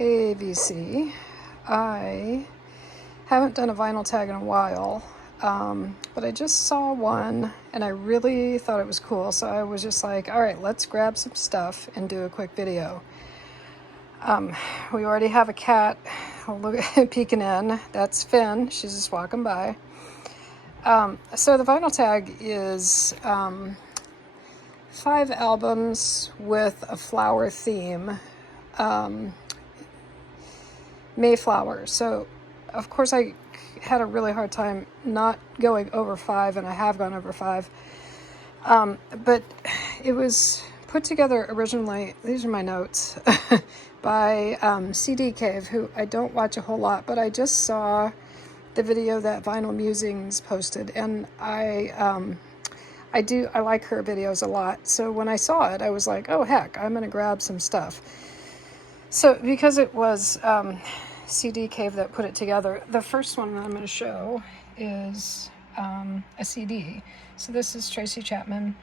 Hey VC, I haven't done a vinyl tag in a while, but I just saw one and I really thought it was cool, so I was just like, all right, let's grab some stuff and do a quick video. We already have a cat peeking in. That's Finn. She's just walking by. So the vinyl tag is 5 albums with a flower theme. Mayflower. So of course I had a really hard time not going over 5, and I have gone over 5. But it was put together originally, these are my notes, by CD Cave, who I don't watch a whole lot, but I just saw the video that Vinyl Musings posted, and I like her videos a lot. So when I saw it, I was like, oh heck, I'm gonna grab some stuff. So because it was CD Cave that put it together, the first one that I'm going to show is a CD. So this is Tracy Chapman,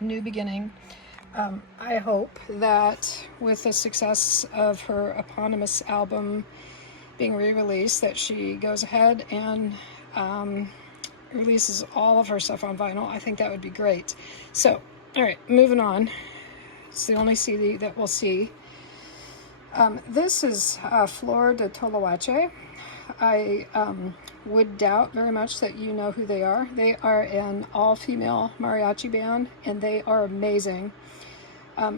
New Beginning. I hope that with the success of her eponymous album being re-released, that she goes ahead and releases all of her stuff on vinyl. I think that would be great. So, all right, moving on. It's the only CD that we'll see. This is Flor de Toloache. I would doubt very much that you know who they are. They are an all-female mariachi band, and they are amazing.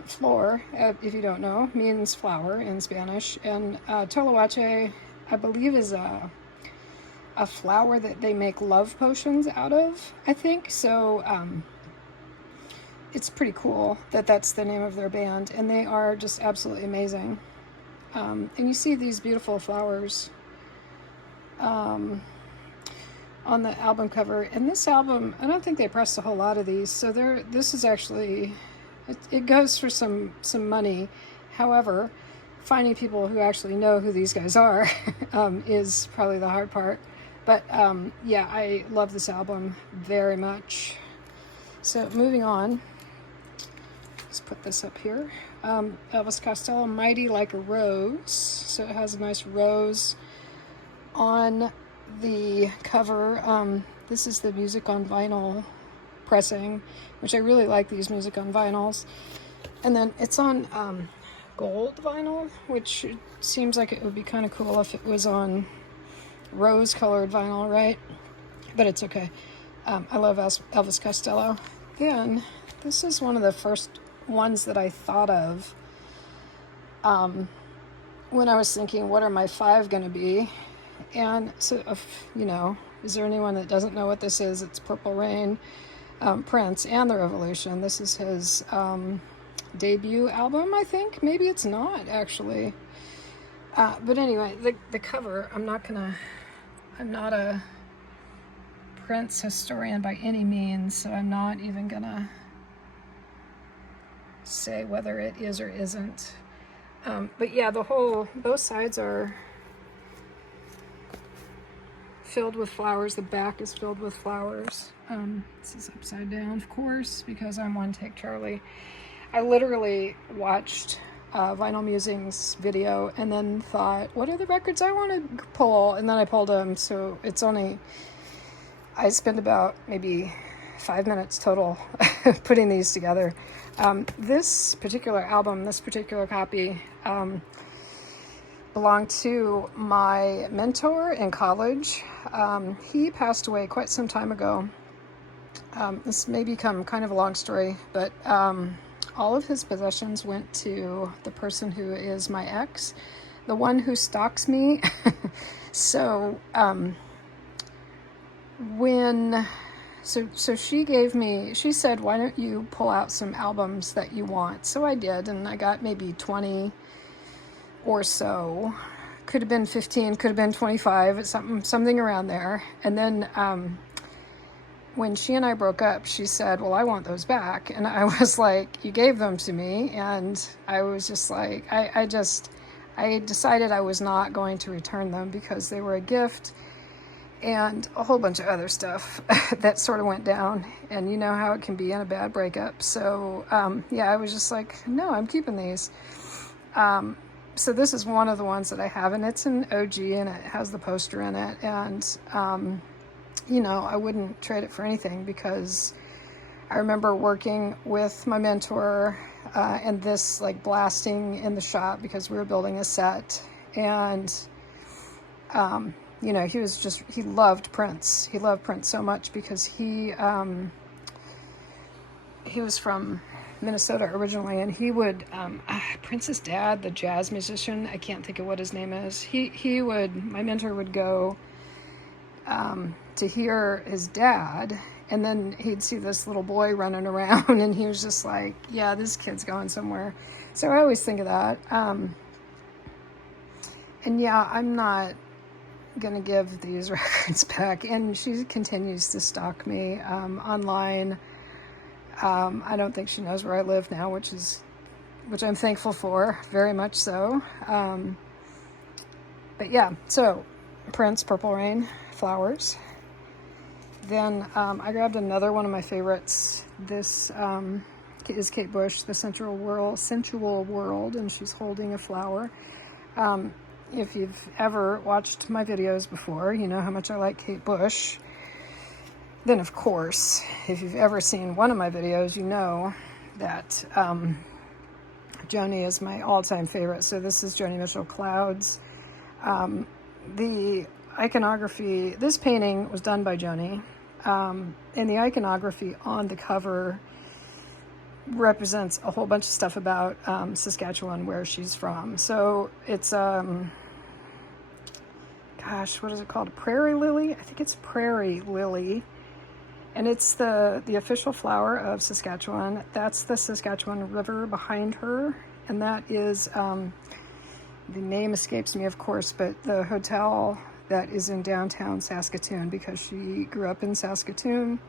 Flor, if you don't know, means flower in Spanish, and Toloache, I believe, is a flower that they make love potions out of, I think. So it's pretty cool that that's the name of their band, and they are just absolutely amazing. And you see these beautiful flowers on the album cover. And this album, I don't think they pressed a whole lot of these, so this is actually, it goes for some money. However, finding people who actually know who these guys are is probably the hard part. But yeah, I love this album very much. So moving on, let's put this up here. Elvis Costello, Mighty Like a Rose. So it has a nice rose on the cover. This is the Music on Vinyl pressing, which I really like, these Music on Vinyls. And then it's on gold vinyl, which seems like it would be kind of cool if it was on rose-colored vinyl, right? But it's okay. I love Elvis Costello. Then, this is one of the first ones that I thought of when I was thinking, what are my 5 going to be? And so, you know, is there anyone that doesn't know what this is? It's Purple Rain, Prince, and The Revolution. This is his debut album, I think. Maybe it's not, actually. But anyway, the cover, I'm not a Prince historian by any means, so I'm not even gonna say whether it is or isn't. But yeah, both sides are filled with flowers. The back is filled with flowers. This is upside down, of course, because I'm One Take Charlie. I literally watched Vinyl Musings video and then thought, what are the records I want to pull? And then I pulled them, so I spent about maybe 5 minutes total putting these together. This particular album, this particular copy, belonged to my mentor in college. He passed away quite some time ago. This may become kind of a long story, but all of his possessions went to the person who is my ex, the one who stalks me. So So she said, why don't you pull out some albums that you want? So I did, and I got maybe 20 or so. Could have been 15, could have been 25, something around there. And then when she and I broke up, she said, well, I want those back. And I was like, you gave them to me. And I was just like, I decided I was not going to return them because they were a gift, and a whole bunch of other stuff that sort of went down. And you know how it can be in a bad breakup. So yeah, I was just like, no, I'm keeping these. so this is one of the ones that I have, and it's an OG, and it has the poster in it, and you know, I wouldn't trade it for anything, because I remember working with my mentor and this like blasting in the shop because we were building a set, and you know, he loved Prince. He loved Prince so much because he was from Minnesota originally, and he would Prince's dad, the jazz musician, I can't think of what his name is, my mentor would go to hear his dad, and then he'd see this little boy running around, and he was just like, yeah, this kid's going somewhere. So I always think of that. And yeah, I'm not gonna give these records back, and she continues to stalk me online. I don't think she knows where I live now, which I'm thankful for, very much so. But yeah, so Prince, Purple Rain, Flowers. Then I grabbed another one of my favorites. This is Kate Bush, The Sensual World, and she's holding a flower. If you've ever watched my videos before, you know how much I like Kate Bush. Then, of course, if you've ever seen one of my videos, you know that Joni is my all-time favorite. So this is Joni Mitchell, Clouds. The iconography, this painting was done by Joni, and the iconography on the cover represents a whole bunch of stuff about Saskatchewan, where she's from. So it's, gosh, what is it called? Prairie lily? I think it's prairie lily. And it's the official flower of Saskatchewan. That's the Saskatchewan River behind her. And that is, the name escapes me, of course, but the hotel that is in downtown Saskatoon, because she grew up in Saskatoon.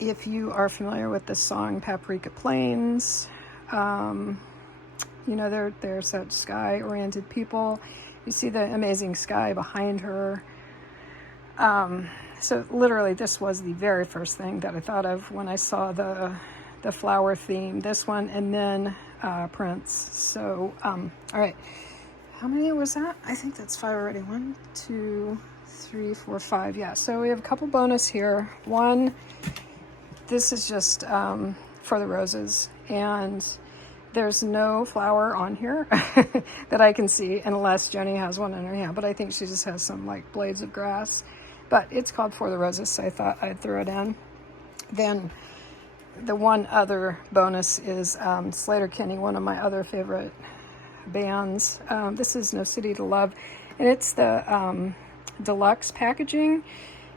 If you are familiar with the song Paprika Plains, you know, they're such sky-oriented people. You see the amazing sky behind her. So literally, this was the very first thing that I thought of when I saw the flower theme, this one, and then Prince. So, all right. How many was that? I think that's 5 already. 1, 2, 3, 4, 5. Yeah, so we have a couple bonus here. One, this is just For the Roses, and there's no flower on here that I can see, unless Joni has one in her hand, but I think she just has some like blades of grass. But it's called For the Roses, so I thought I'd throw it in. Then the one other bonus is Sleater-Kinney, one of my other favorite bands. This is No City to Love, and it's the deluxe packaging.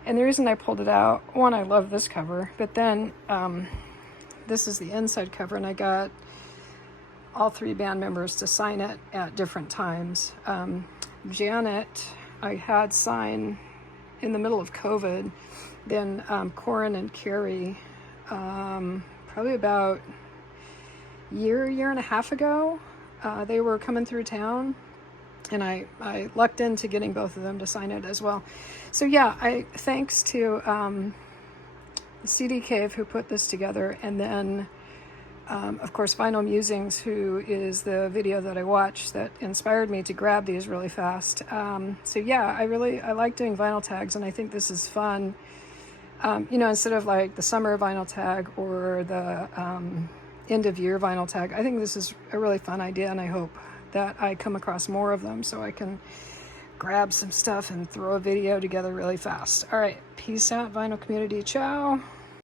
And the reason I pulled it out, one, I love this cover, but then this is the inside cover, and I got all 3 band members to sign it at different times. Janet, I had sign in the middle of COVID. Then Corin and Carrie, probably about year and a half ago, they were coming through town, and I lucked into getting both of them to sign it as well. So yeah, thanks to the CD Cave who put this together, and then of course Vinyl Musings, who is the video that I watched that inspired me to grab these really fast. So yeah, I like doing vinyl tags, and I think this is fun. You know, instead of like the summer vinyl tag or the end of year vinyl tag, I think this is a really fun idea, and I hope that I come across more of them so I can grab some stuff and throw a video together really fast. All right, peace out, vinyl community. Ciao.